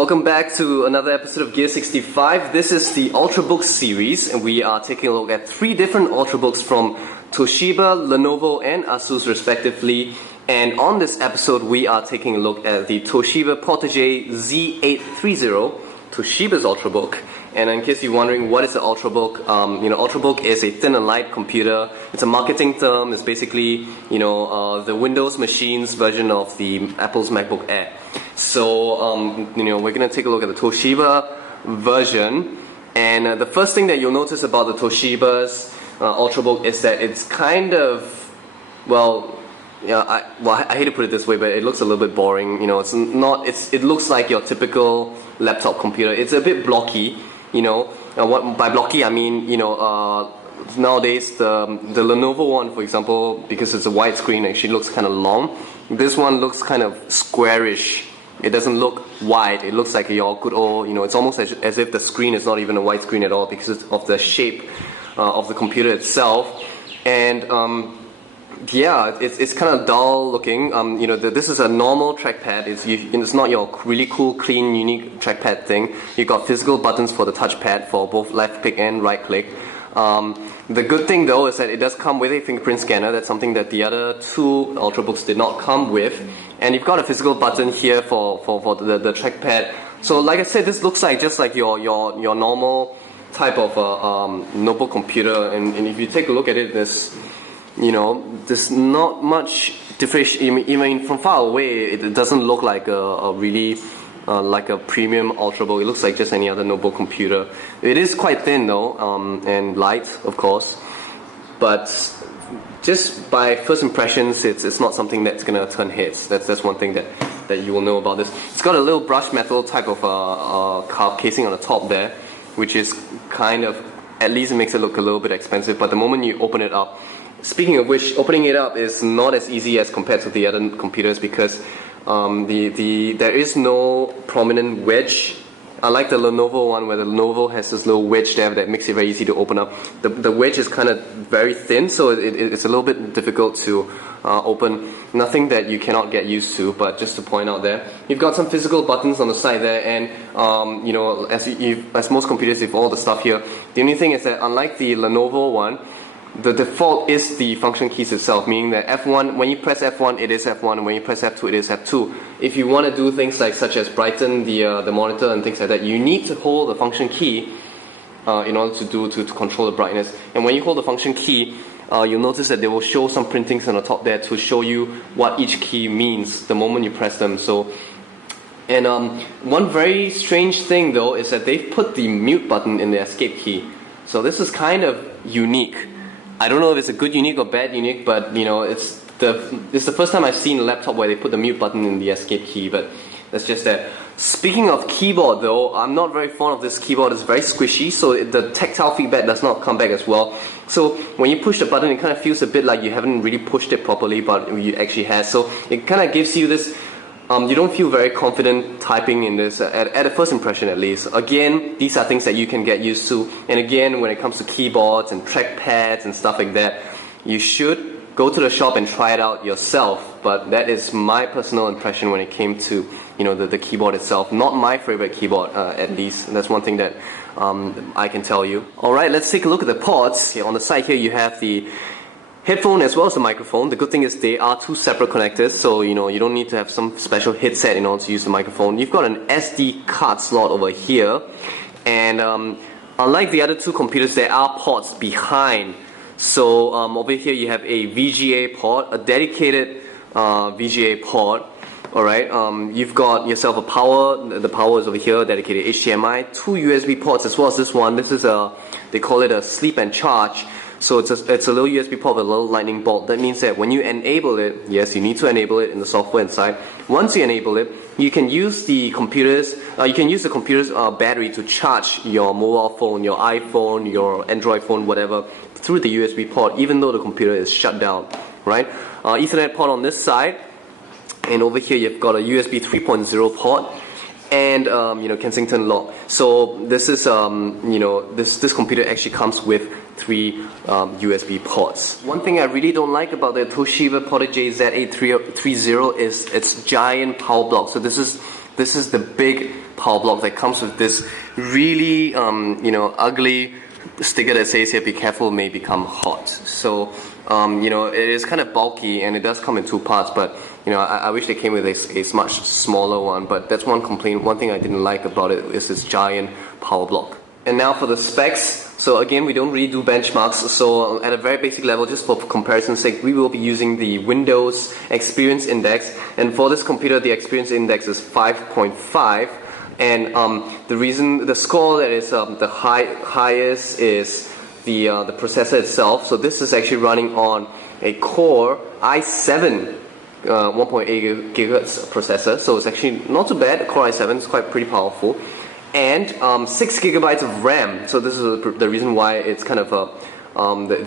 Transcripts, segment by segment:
Welcome back to another episode of Gear65. This is the Ultrabook series, and we are taking a look at 3 different Ultrabooks from Toshiba, Lenovo, and Asus respectively. And on this episode, we are taking a look at the Toshiba Portege Z830, Toshiba's Ultrabook. And in case you're wondering what is the Ultrabook, Ultrabook is a thin and light computer. It's a marketing term. It's basically, the Windows machine's version of the Apple's MacBook Air. So, we're going to take a look at the Toshiba version. And the first thing that you'll notice about the Toshiba's Ultrabook is that it's kind of, I hate to put it this way, but it looks a little bit boring. It looks like your typical laptop computer. It's a bit blocky. By blocky I mean, nowadays the Lenovo one, for example, because it's a widescreen, actually looks kind of long. This one looks kind of squarish. It doesn't look wide. It looks like your good old, it's almost as if the screen is not even a widescreen at all because of the shape of the computer itself. And it's kind of dull looking. This is a normal trackpad. It's not your really cool, clean, unique trackpad thing. You've got physical buttons for the touchpad for both left click and right click. The good thing though is that it does come with a fingerprint scanner. That's something that the other 2 Ultrabooks did not come with. And you've got a physical button here for the trackpad. So like I said, this looks like just like your normal type of notebook computer. And if you take a look at it, there's not much differentiation. Even from far away, it doesn't look like a really like a premium Ultrabook. It looks like just any other notebook computer. It is quite thin though, and light, of course. But just by first impressions, it's not something that's gonna turn heads. That's one thing that you will know about this. It's got a little brushed metal type of carb casing on the top there, which is kind of, at least it makes it look a little bit expensive. But the moment you open it up, speaking of which, opening it up is not as easy as compared to the other computers because there is no prominent wedge. Unlike the Lenovo one, where the Lenovo has this little wedge there that makes it very easy to open up. The wedge is kind of very thin, so it's a little bit difficult to open. Nothing that you cannot get used to, but just to point out there. You've got some physical buttons on the side there, and as most computers have all the stuff here. The only thing is that unlike the Lenovo one, the default is the function keys itself, meaning that F1, when you press F1, it is F1, and when you press F2, it is F2. If you want to do things such as brighten the monitor and things like that, you need to hold the function key in order to control the brightness. And when you hold the function key, you'll notice that they will show some printings on the top there to show you what each key means the moment you press them. And one very strange thing though is that they've put the mute button in the escape key. So this is kind of unique. I don't know if it's a good unique or bad unique, but it's the first time I've seen a laptop where they put the mute button in the escape key, but that's just that. Speaking of keyboard though, I'm not very fond of this keyboard. It's very squishy, so the tactile feedback does not come back as well. So when you push the button, it kind of feels a bit like you haven't really pushed it properly, but you actually have. So it kind of gives you this, you don't feel very confident typing in this, at a first impression at least. Again, these are things that you can get used to. And again, when it comes to keyboards and trackpads and stuff like that, you should go to the shop and try it out yourself. But that is my personal impression when it came to the keyboard itself. Not my favorite keyboard, at least. That's one thing that I can tell you. Alright, let's take a look at the ports. On the side here you have the headphone as well as the microphone. The good thing is they are 2 separate connectors, so you don't need to have some special headset in order to use the microphone. You've got an SD card slot over here, and unlike the other 2 computers, there are ports behind. So over here you have a VGA port, a dedicated VGA port. Alright, you've got yourself a power. The power is over here, dedicated HDMI, 2 USB ports as well as this one. This is they call it a sleep and charge. So it's a little USB port with a little lightning bolt. That means that when you enable it, yes, you need to enable it in the software inside. Once you enable it, you can use the computer's battery to charge your mobile phone, your iPhone, your Android phone, whatever, through the USB port, even though the computer is shut down, right? Ethernet port on this side, and over here you've got a USB 3.0 port. And Kensington lock. So this is this computer actually comes with 3 USB ports. One thing I really don't like about the Toshiba Portege Z830 is its giant power block. So this is This is the big power block that comes with this really ugly sticker that says here, be careful, may become hot. So it is kind of bulky, and it does come in 2 parts, but I wish they came with a much smaller one. But that's one complaint. One thing I didn't like about it is this giant power block. And now for the specs. So again, we don't really do benchmarks, so at a very basic level, just for comparison's sake, we will be using the Windows Experience Index, and for this computer the Experience Index is 5.5, and the score that is the highest is the processor itself. So this is actually running on a Core i7 1.8 gigahertz processor, so it's actually not too bad. Core i7 is pretty powerful. And 6 gigabytes of RAM. So this is the reason why it's kind of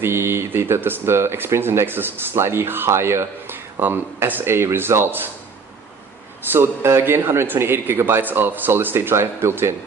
the Experience Index is slightly higher as a result. So again, 128 gigabytes of solid state drive built in.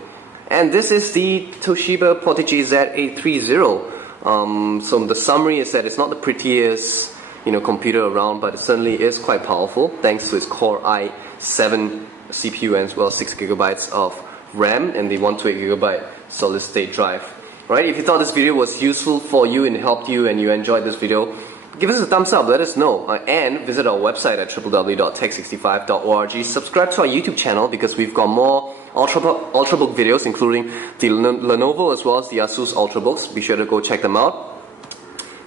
And this is the Toshiba Portege Z830. So the summary is that it's not the prettiest computer around, but it certainly is quite powerful thanks to its Core i7 CPU and as well as 6 gigabytes of RAM and the 128 gigabyte solid state drive. Right? If you thought this video was useful for you and helped you and you enjoyed this video, give us a thumbs up, let us know, and visit our website at www.tech65.org. Subscribe to our YouTube channel because we've got more Ultrabook videos, including the Lenovo as well as the Asus Ultrabooks. Be sure to go check them out.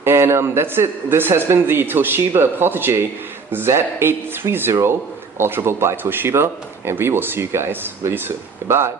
And that's it. This has been the Toshiba Portege Z830 Ultrabook by Toshiba, and we will see you guys really soon. Goodbye.